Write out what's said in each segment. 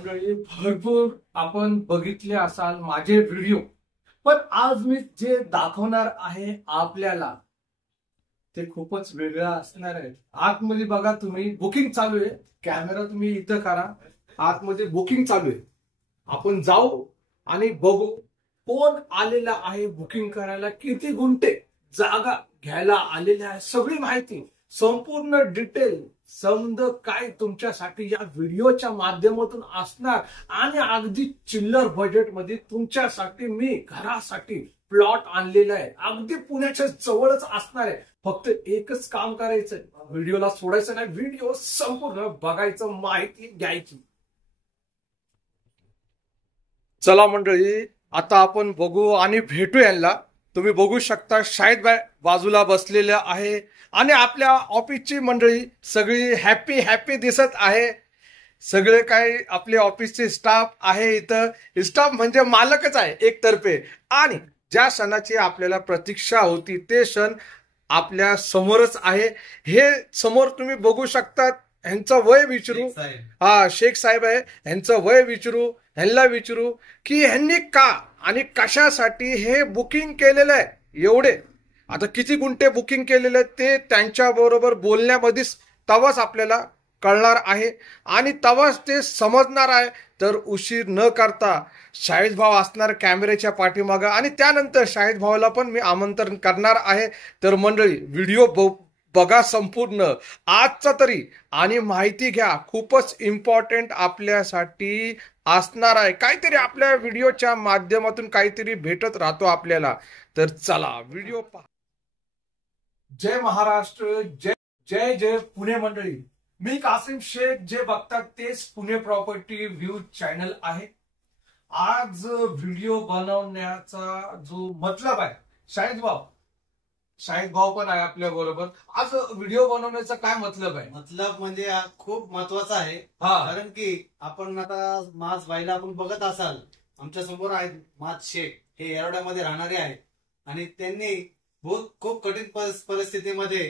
मंडळी भरपूर आपण बघितले असाल माझे व्हिडिओ, पण आज मी जे दाखवणार आहे आपल्याला ते खूपच वेगळं असणार आहे। आतमध्ये बघा तुम्ही, बुकिंग चालू आहे। कॅमेरा तुम्ही इथं करा, आतमध्ये बुकिंग चालू आहे। आपण जाऊ आणि बघू कोण आलेला आहे बुकिंग करायला, किती गुंठे जागा घ्यायला आलेल्या आहे, सगळी माहिती संपूर्ण डिटेल समज काय तुमच्यासाठी या व्हिडिओच्या माध्यमातून असणार। आणि अगदी चिल्लर बजेट मध्ये तुमच्यासाठी मी घरासाठी प्लॉट आणलेला आहे, अगदी पुण्याच्या जवळच असणार आहे। फक्त एकच काम करायचं, व्हिडिओला सोडायचं नाही, व्हिडिओ संपूर्ण बघायचं, माहिती घ्यायची। चला मंडळी, आता आपण बघू आणि भेटू यांना। तुम्ही बघू शकता शाहिद भाई बाजूला बसलेले आहे आणि आपल्या ऑफिसची मंडळी सगळी हॅपी हॅपी दिसत आहे। सगळे काही आपले ऑफिसचे स्टाफ आहे, इथं स्टाफ म्हणजे मालकच आहे एकतर्फे। आणि ज्या सणाची आपल्याला प्रतीक्षा होती ते सण आपल्या समोरच आहे। हे समोर तुम्ही बघू शकता, ह्यांचं वय विचारू, हा शेख साहेब आहे, ह्यांचं वय विचारू, ह्यांना विचारू की ह्यांनी का आणि कशासाठी हे बुकिंग केलेलं आहे। एवढे आता किती गुंठे बुकिंग केलेले ते त्यांच्या बरोबर बोलण्यामध्येच तवाच आपल्याला कळणार आहे आणि तवाच ते समजणार आहे। तर उशीर न करता शाहिद भाऊ असणार कॅमेऱ्याच्या पाठीमागं आणि त्यानंतर शाहिद भाऊला पण मी आमंत्रण करणार आहे। तर मंडळी व्हिडिओ बघा संपूर्ण आजचा तरी आणि माहिती घ्या, खूपच इम्पॉर्टंट आपल्यासाठी असणार आहे। काहीतरी आपल्या व्हिडिओच्या माध्यमातून काहीतरी भेटत राहतो आपल्याला। तर चला व्हिडिओ पहा। जय महाराष्ट्र, जय जय जय पुणे मंडळी, मी कासिम शेख, जे बघतात तेच पुणे प्रॉपर्टी व्ह्यू चॅनल आहे। आज व्हिडिओ बनवण्याचा जो मतलब आहे, शाहिद भाऊ पण आहे आपल्या बरोबर। आज व्हिडिओ बनवण्याचा काय मतलब आहे? मतलब म्हणजे खूप महत्वाचा आहे, कारण की आपण आता माझ बाईला आपण बघत असाल, आमच्या समोर आहेत माझ शेख, हे येरवड्यामध्ये राहणारे आहेत आणि त्यांनी खूप कठीण परिस्थितीमध्ये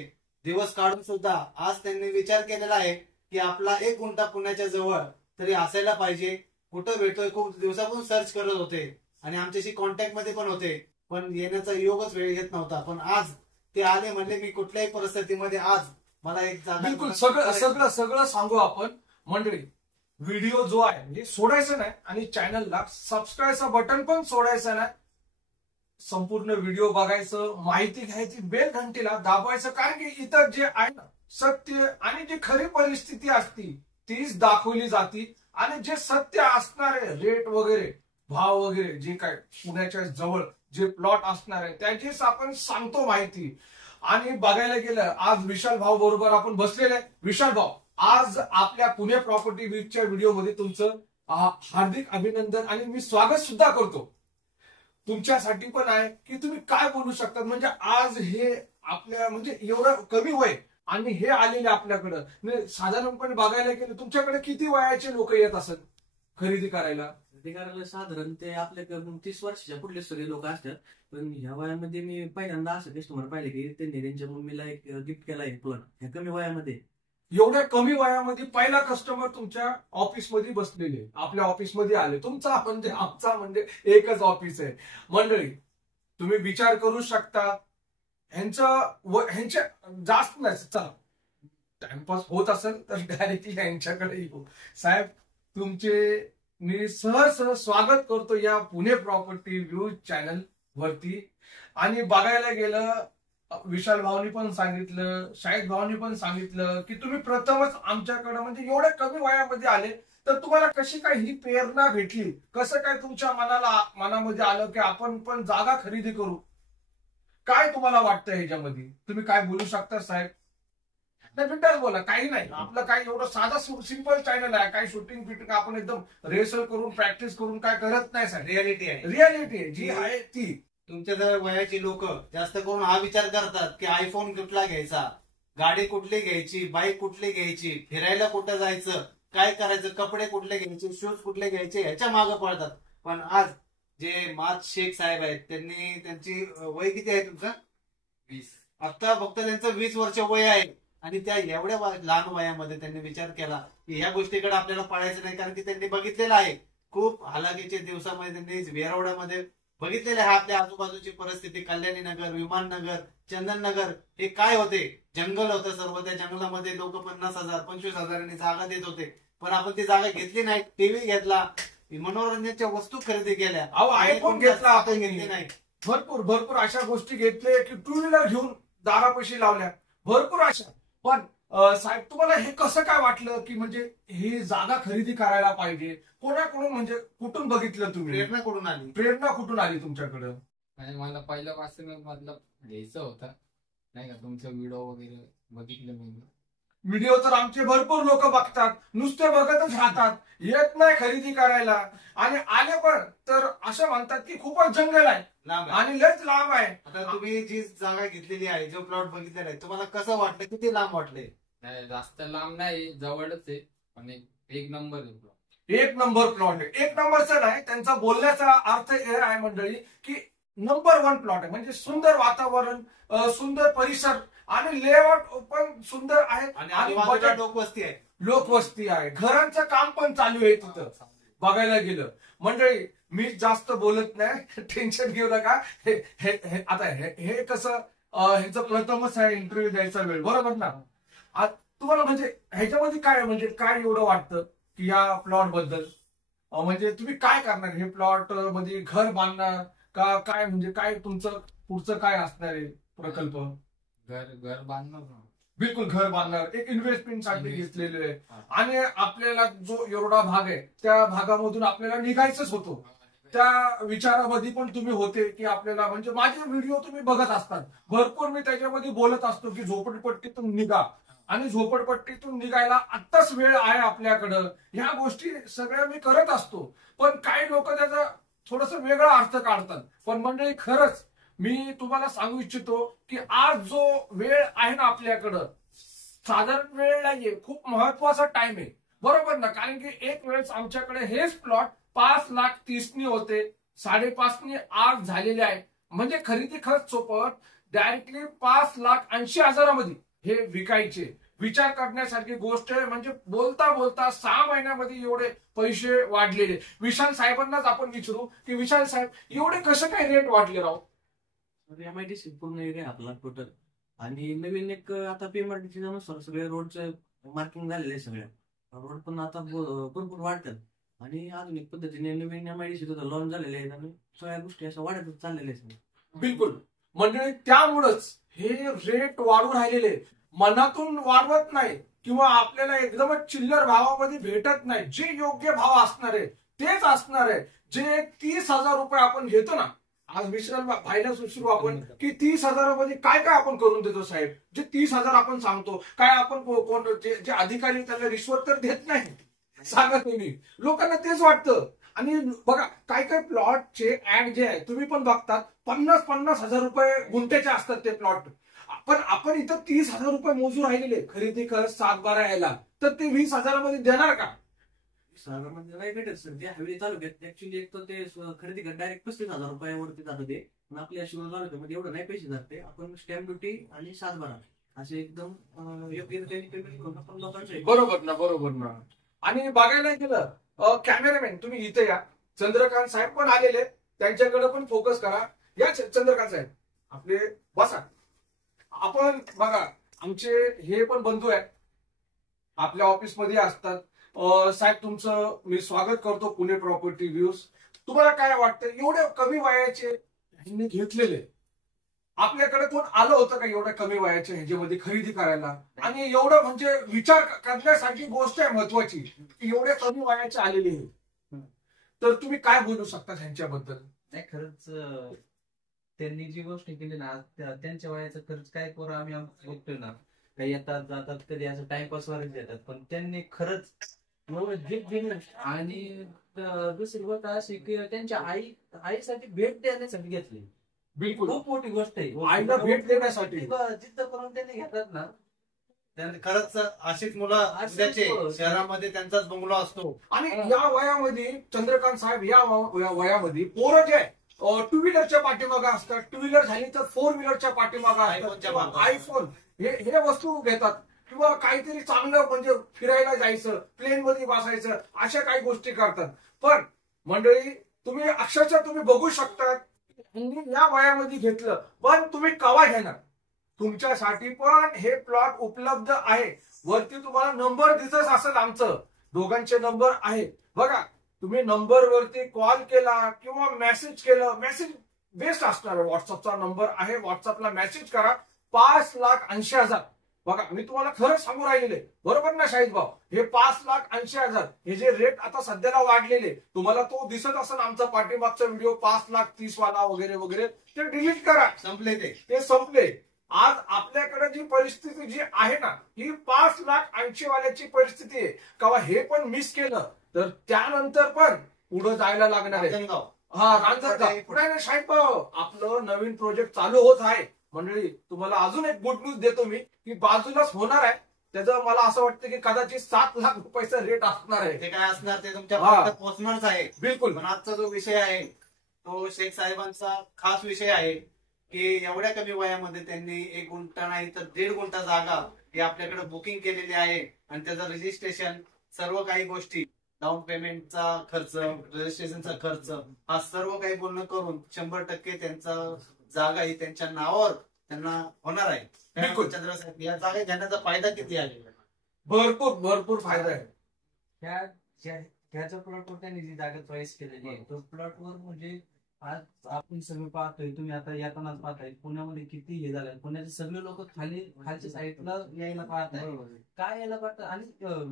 दिवस काढून सुद्धा आज त्यांनी विचार केलेला आहे की आपला एक गुंठा पुण्याच्या जवळ तरी असायला पाहिजे। कुठं भेटतोय, खूप दिवसापासून सर्च करत होते आणि आमच्याशी कॉन्टॅक्ट मध्ये पण होते, पण येण्याचा योगच वेळ घेत नव्हता। पण आज ते आले, म्हणले मी कुठल्याही परिस्थितीमध्ये आज मला एक जागा, बिलकुल सगळं सांगू आपण मंडळी। व्हिडिओ जो आहे म्हणजे सोडायचं नाही आणि चॅनलला सबस्क्राईबचं बटन पण सोडायचं नाही। संपूर्ण व्हिडिओ बघायचं, माहिती घ्यायची, बेल घंटीला दाबायचं, कारण की इतर जे आहे ना सत्य आणि जी खरी परिस्थिती असती तीच दाखवली जाती आणि जे सत्य असणार आहे, रेट वगैरे भाव वगैरे जे काय पुण्याच्या जवळ जे प्लॉट असणार आहे त्याचीच आपण सांगतो माहिती। आणि बघायला गेलं आज विशाल भाऊ बरोबर आपण बसलेले आहे। विशाल भाऊ, आज आपल्या पुणे प्रॉपर्टी वीकच्या व्हिडिओ मध्ये तुमचं हार्दिक अभिनंदन आणि मी स्वागत सुद्धा करतो। तुमच्यासाठी पण आहे की तुम्ही काय बोलू शकतात, म्हणजे आज हे आपल्या म्हणजे एवढं कमी वय आणि हे आलेले आपल्याकडं, साधारणपणे बघायला गेलं तुमच्याकडे किती वयाचे लोक येत असत खरेदी करायला? साधारण ते आपल्याकडे 30 वर्षाच्या पुढले सगळे लोक असतात, पण ह्या वयामध्ये मी पहिल्यांदा असं कस्टमर पाहिले की त्यांनी त्यांच्या मम्मीला एक गिफ्ट केला एक प्लॉट ह्या कमी वयामध्ये। एवढ्या कमी वयामध्ये पहिला कस्टमर तुमच्या ऑफिसमध्ये बसलेले, आपल्या ऑफिसमध्ये आले। तुमचा म्हणजे आमचा म्हणजे एकच ऑफिस आहे मंडळी। तुम्ही विचार करू शकता, ह्यांच्या जास्त नाही, चला टाइमपास होत असेल तर डायरेक्टली यांच्याकडे येऊ। साहेब, तुमचे मी सहज स्वागत करतो या पुणे प्रॉपर्टी व्ह्यू चॅनल वरती। आणि बघायला गेलं विशाल भाऊनी पण सांगितलं, शाहिद भाऊनी पण सांगितलं की तुम्ही प्रथमच आमच्याकडे म्हणजे एवढ्या कमी वयामध्ये आले, तर तुम्हाला कशी काय ही प्रेरणा भेटली, कसं काय तुमच्या मनामध्ये आलं की आपण पण जागा खरेदी करू? काय तुम्हाला वाटतं ह्याच्यामध्ये? तुम्ही काय बोलू शकता साहेब? नाही बिंदास बोला, काही नाही, आपलं काही एवढं साधा सिंपल चॅनल आहे, काही शूटिंग फिटिंग आपण एकदम रिहर्सल करून प्रॅक्टिस करून काय करत नाही साहेब। रियालिटी जी आहे ती। तुमच्या जर वयाची लोक जास्त करून हा विचार करतात की आयफोन कुठला घ्यायचा, गाडी कुठली घ्यायची, बाईक कुठली घ्यायची, फिरायला कुठं जायचं, काय करायचं, कपडे कुठले घ्यायचे, शूज कुठले घ्यायचे, ह्याच्या मागे पडतात। पण आज जे माझ शेख साहेब आहेत, त्यांनी त्यांची वय किती आहे तुमचं? 20। आता फक्त त्यांचं 20 वर्ष वय आहे आणि त्या एवढ्या लहान वयामध्ये त्यांनी विचार केला की ह्या गोष्टीकडे आपल्याला पळायचं नाही, कारण की त्यांनी बघितलेलं आहे खूप हालाकीच्या दिवसामध्ये त्यांनी वेरवड्यामध्ये बघितलेले आहे आपल्या आजूबाजूची परिस्थिती. कल्याणी नगर, विमाननगर, चंदननगर हे काय होते, जंगल होतं सर्व. त्या जंगलामध्ये लोक 50,000 25,000 जागा देत होते, पण आपण ती जागा घेतली नाही. टीव्ही घेतला, मनोरंजनाच्या वस्तू खरेदी केल्या, आयफोन घेतला आपण, घेतली नाही. भरपूर भरपूर अशा गोष्टी घेतल्या की टू व्हीलर घेऊन दारापाशी लावल्या, भरपूर अशा. पण साहेब, तुम्हाला हे कसं काय वाटलं की म्हणजे ही जागा खरेदी करायला पाहिजे? कोणाकडून, म्हणजे कुठून बघितलं तुम्ही? प्रेरणा कुठून आली? प्रेरणा कुठून आली तुमच्याकडं? आणि मला पहिल्यापासूनच मतलब घ्यायचं होतं, नाही का, तुमचं व्हिडिओ वगैरे बघितलं मी. व्हिडिओ तर आमचे भरपूर लोक बघतात, नुसते बघतच राहतात, येत नाही खरेदी करायला. आणि आले पण तर असं म्हणतात की खूपच जंगल आहे लांब आहे. आणि लयच लांब आहे. आता तुम्ही जी जागा घेतलेली आहे, जो प्लॉट बघितलेला आहे, तुम्हाला कसं वाटलं, किती लांब वाटले? नाही, जास्त लांब नाही, जवळच आहे, पण एक नंबर आहे. एक नंबर प्लॉट आहे. एक नंबरचा नाही, त्यांचा बोलण्याचा अर्थ हे आहे मंडळी की नंबर 1 प्लॉट आहे. म्हणजे सुंदर वातावरण, सुंदर परिसर आणि लेआउट पण सुंदर आहे आणि बाजूला लोकवस्ती आहे. लोकवस्ती आहे, घरांचं काम पण चालू आहे तिथं बघायला गेलं. मंडळी, मी जास्त बोलत नाही, टेन्शन घेऊ नका. आता हे कसं, ह्याचं प्रथमच आहे इंटरव्ह्यू द्यायचा वेळ, बरोबर ना? तुम्हाला म्हणजे ह्याच्यामध्ये काय, म्हणजे काय एवढं वाटतं की या प्लॉट बद्दल, म्हणजे तुम्ही काय करणार? हे प्लॉट मध्ये घर बांधणार का काय, म्हणजे काय तुमचं पुढचं काय असणार आहे प्रकल्प? घर बांधणार. बिलकुल घर बांधणार, एक इन्व्हेस्टमेंट साठी घेतलेले आहे. आणि आपल्याला जो एवढा भाग आहे त्या भागामधून आपल्याला निघायचंच होतं. त्या विचारामध्ये पण तुम्ही होते की आपल्याला, म्हणजे माझे व्हिडिओ तुम्ही बघत असतात भरपूर, मी त्याच्यामध्ये बोलत असतो की झोपडपट्टीतून निघा, आणि झोपडपट्टीतून निघायला आत्ताच वेळ आहे आपल्याकडं. ह्या गोष्टी सगळ्या मी करत असतो, पण काही लोक त्याचा थोडस वेगळा अर्थ काढतात. पण मंडळी, खरंच मी तुम्हाला सांगू इच्छितो की आज जो वेळ आहे ना आपल्याकडं, साधारण वेळ नाहीये, खूप महत्वाचा टाइम आहे, बरोबर ना? कारण की एक वेळेस आमच्याकडे हेच प्लॉट 5,30,000 होते, 5.5 आज झालेले आहे. म्हणजे खरेदी खर्च सोबत डायरेक्टली 5,80,000 हे विकायचे. विचार करण्यासारखी गोष्ट आहे. म्हणजे बोलता बोलता 6 महिन्यामध्ये एवढे पैसे वाढलेले. विशाल साहेबांनाच आपण विचारू की विशाल साहेब, एवढे कसं काय रेट वाढले राव? MIDC पूर्ण एरिया आपला टोटल. आणि नवीन एक आता पेमेंटची नुसार सगळे रोडचं मार्किंग झालेले आहे. सगळ्या रोड पण आता भरपूर वाढतात आणि आधुनिक पद्धतीने नवीन MIDC लॉन्च झालेले आहेत आणि सगळ्या गोष्टी अशा वाढतच चाललेल्या आहेत. बिलकुल मंडळी, त्यामुळंच हे रेट वाढून राहिलेले, मनातून वाढवत नाही किंवा आपल्याला एकदमच चिल्लर भावामध्ये भेटत नाही. जे योग्य भाव असणार आहे तेच असणार आहे. जे 30,000 रुपये आपण घेतो ना, आज विशाल भाईला सुचरू आपण की 30,000 काय काय आपण करून देतो साहेब. जे 30,000 आपण सांगतो, काय आपण कोण जे अधिकारी त्याला रिश्वत तर देत नाही, सांगा तुम्ही. लोकांना तेच वाटतं. आणि बघा, काय काय प्लॉटचे ऍड जे आहे तुम्ही पण बघतात, 50,000 रुपये गुंठ्याचे असतात ते प्लॉट. पण आपण इथं 30,000 रुपये मोजून राहिलेले, खरेदी खर्च 7-12 यायला, तर ते 20,000 देणार का? म्हणजे नाही भेटत सर. ते हवेली तालुक्यात ऍक्च्युली एक तर ते खरेदी कर डायरेक्ट 35,000 रुपयावरती जातं ते. पण आपल्या शिवाय तालुक्यामध्ये एवढं नाही पैसे जाते. आपण स्टॅम्प ड्युटी आणि 7-12 असे एकदम योग्य पेमेंट करून आपण लोकांचे. बरोबर ना, बरोबर ना. आणि बघायला गेलं, कॅमेरामॅन तुम्ही इथे या, चंद्रकांत साहेब पण आलेले, त्यांच्याकडे पण फोकस करा. या चंद्रकांत साहेब, आपले बसा. आपण बघा, आमचे हे पण बंधू आहेत, आपल्या ऑफिसमध्ये असतात. साहेब, तुमचं मी स्वागत करतो पुणे प्रॉपर्टी व्ह्यूज. तुम्हाला काय वाटतं, एवढ्या कमी वयाचे ह्यांनी घेतलेले, आपल्याकडे कोण आलं होतं का एवढ्या कमी वयाच्या ह्याच्यामध्ये खरेदी करायला? आणि एवढं म्हणजे विचार करण्यासारखी गोष्ट आहे महत्वाची, एवढ्या कमी वयाचे आलेले. तर तुम्ही काय बोलू शकता ह्यांच्याबद्दल? नाही, खरंच त्यांनी जी गोष्ट केली ना, त्यांच्या वयाचा खर्च काय पोरं आम्ही बघतोय ना, काही येतात जातात, कधी असं टाइमपास वरच येतात, पण त्यांनी खरंच आणि दुसरी गोष्ट अशी की त्यांच्या आईसाठी भेट देण्यासाठी घेतली. बिलकुल, खूप मोठी गोष्ट आहे. आईला भेट देण्यासाठी जिद्द करून त्यांनी घेतात ना, खरंच अशीच मुलं उद्याचे शहरामध्ये त्यांचाच बंगलो असतो. आणि या वयामध्ये चंद्रकांत साहेब, या वयामध्ये पोरं जे टू व्हीलरच्या पाठीमागा असतात, टू व्हीलर झाली तर 4 व्हीलरच्या पाठीमागा असतात, आयफोन हे वस्तू घेतात. किंवा काहीतरी चांगलं म्हणजे फिरायला जायचं, प्लेन मध्ये बसायचं, अशा काही गोष्टी करतात. पण मंडळी तुम्ही अक्षरशः तुम्ही बघू शकता या वयामध्ये घेतलं, पण तुम्ही कवा घेणार? तुमच्यासाठी पण हे प्लॉट उपलब्ध आहे. वरती तुम्हाला नंबर दिसत असेल, आमचं दोघांचे नंबर आहे बघा. तुम्ही नंबर वरती कॉल केला किंवा मेसेज केलं, मेसेज बेस्ट असणार आहे. व्हॉट्सअपचा नंबर आहे, व्हॉट्सअपला मेसेज करा. 5,80,000 बघा, मी तुम्हाला खरं सांगू राहिलेले, बरोबर ना शाहिद भाऊ? हे 5,80,000 हे जे रेट आता सध्याला वाढलेले, तुम्हाला तो दिसत असेल आमचा पाठीमागचा व्हिडिओ 5,30,000 वाला वगैरे वगैरे, ते डिलीट करा. संपले ते संपले. आज आपल्याकडे जी परिस्थिती जी आहे ना, ही 5,80,000 वाल्याची परिस्थिती आहे. का हे पण मिस केलं तर त्यानंतर पण पुढे जायला लागणार आहे. हा, रांजणगाव नाही शाहिद भाऊ, आपलं नवीन प्रोजेक्ट चालू होत आहे. मंडळी तुम्हाला अजून एक गुड न्यूज देतो मी, की बाजूलाच होणार आहे. त्याचं मला असं वाटतं की कदाचित 7,00,000 रुपयाचा रेट असणार आहे. ते काय असणार ते तुमच्या पोहोचणारच आहे. बिलकुल. पण आजचा जो विषय आहे तो शेख साहेबांचा खास विषय आहे की एवढ्या कमी वयामध्ये त्यांनी 1 गुंठा नाही तर 1.5 गुंठा जागा ही आपल्याकडे बुकिंग केलेली आहे. आणि त्याचं रजिस्ट्रेशन, सर्व काही गोष्टी, डाऊन पेमेंटचा खर्च, रजिस्ट्रेशनचा खर्च, हा सर्व काही पूर्ण करून 100% त्यांचा जागा ही त्यांच्या नावावर त्यांना होणार आहे. बिलकुल. चंद्र साहेब, या जागा घेण्याचा फायदा किती आहे? भरपूर भरपूर फायदा आहे. ह्याच्या प्लॉटवर त्यांनी जी जागा चॉईस केलेली आहे, तो प्लॉटवर म्हणजे आज आपण सगळं पाहतोय, तुम्ही आता येतानाच पाहताय पुण्यामध्ये किती हे झालंय. पुण्याचे सगळे लोक खालच्या साईडला यायला पाहताय, काय यायला पाहतात. आणि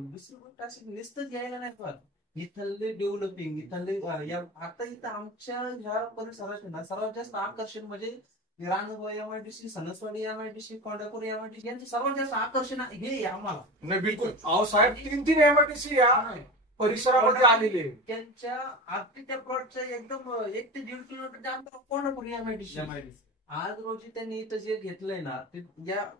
दुसरी गोष्ट अशी नुसतंच यायला नाही पाहत, इथले डेव्हलपिंग, इथले आता इथं आमच्या ह्या परिसरात सर्वात जास्त आकर्षण म्हणजे Ranjangaon MIDC, Sanaswadi MIDC, Kondapur MIDC यांचं सर्वात जास्त आकर्षण हे आम्हाला. नाही बिलकुल. अहो साहेब, 3 एमआयडीसी या परिसरामध्ये आलेले. त्यांच्या अगदी त्या प्लॉटच्या एकदम 1 ते 1.5 किलोमीटरच्या अंतर कोंडापूर एमआयडीसी. आज रोजी त्यांनी इथं जे घेतलंय ना,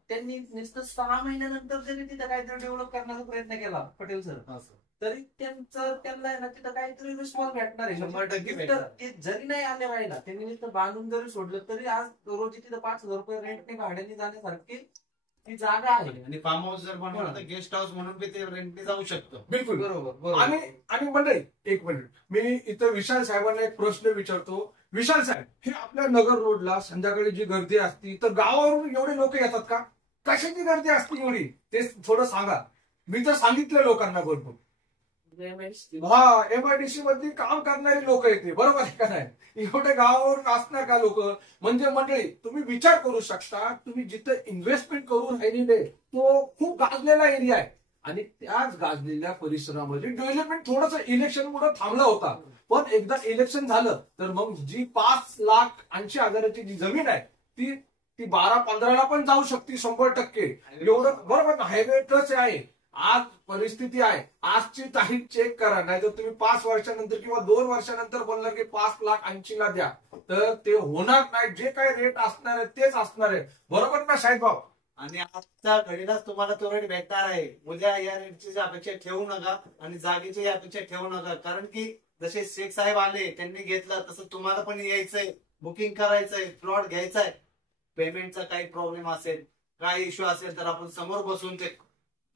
त्यांनी नुसतं 6 महिन्यानंतर जरी तिथं काहीतरी डेव्हलप करण्याचा प्रयत्न केला पटेल सर, तरी त्यांना ना तिथं काहीतरी रिस्पॉन्स भेटणार आहे. 100% भेटणार. ते जरी नाही आले व्हायला, त्यांनी नुसतं बांधून जरी सोडलं तरी आज रोजी तिथं 5,000 रुपये रेंटने भाड्याने जाण्यासारखी ती जागा आहे. आणि फार्म हाऊस जर बनवलं तर गेस्ट हाऊस म्हणून बी ते रेंटने जाऊ शकतो. बिलकुल बरोबर. आणि मंडळी, 1 मिनिट, मी इथं विशाल साहेबांना एक प्रश्न विचारतो. विशाल साहेब, हे आपल्या नगर रोडला संध्याकाळी जी गर्दी असती, तर गावावरून एवढे लोक येतात का? कशाची गर्दी असते एवढी, ते थोडं सांगा. मी तर सांगितलं लोकांना भरपूर. हा, एमआयडीसी मध्ये काम करणारी लोक येते, बरोबर आहे का नाही? एवढे गावावरून असणार का लोक? म्हणजे मंडळी तुम्ही विचार करू शकता, तुम्ही जिथं इन्व्हेस्टमेंट करून राहिलेले तो खूप गाजलेला एरिया आहे. आणि त्याच गाजलेल्या परिसरामध्ये डेव्हलपमेंट थोडंसं इलेक्शन मुळे थांबला होता. पण एकदा इलेक्शन झालं तर मग जी 5,80,000 जी जमीन आहे ती 12-15ला पण जाऊ शकते 100%. एवढं बरोबर ना? हायवे टच आहे. आज परिस्थिती आहे, आजची तारीख चेक करा, नाही तर तुम्ही 5 वर्षानंतर किंवा 2 वर्षानंतर बोलणार की 5,80,000 द्या, तर ते होणार नाही. जे काही रेट असणार आहे तेच असणार आहे, बरोबर ना शाहिद भाऊ? आणि आजच्या घडीलाच तुम्हाला तो रेट भेटणार आहे. उद्या या रेटची अपेक्षा ठेवू नका आणि जागेची अपेक्षा ठेवू नका. कारण की जसे शेख साहेब आले, त्यांनी घेतलं, तसं तुम्हाला पण यायचंय, बुकिंग करायचंय, प्लॉट घ्यायचाय. पेमेंटचा काही प्रॉब्लेम असेल, काही इश्यू असेल तर आपण समोर बसून ते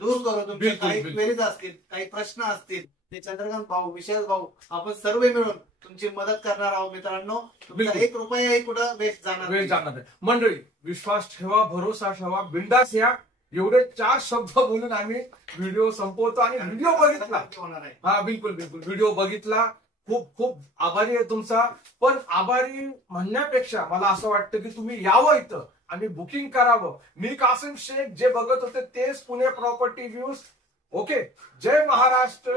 दूर करू. तुमचे काही क्वेरीज असतील, काही प्रश्न असतील, ते चंद्रकांत भाऊ, विशाल भाऊ, आपण सर्व मिळून तुमची मदत करणार आहोत मित्रांनो. तुमचा 1 रुपयाही कुठं वेस्ट जाणार नाही. मंडळी, विश्वास ठेवा, भरोसा ठेवा, बिंदास या. एवढे 4 शब्द बोलून आम्ही व्हिडिओ संपवतो. आणि व्हिडिओ बघितला, होणार आहे. हा बिलकुल बिलकुल, व्हिडिओ बघितला, खूप खूप आभारी आहे तुमचा. पण आभारी म्हणण्यापेक्षा मला असं वाटतं की तुम्ही यावं इथं आणि बुकिंग करावं. मी कासिम शेख, जे बघत होते तेच पुणे प्रॉपर्टी व्ह्यूज. ओके, जय महाराष्ट्र.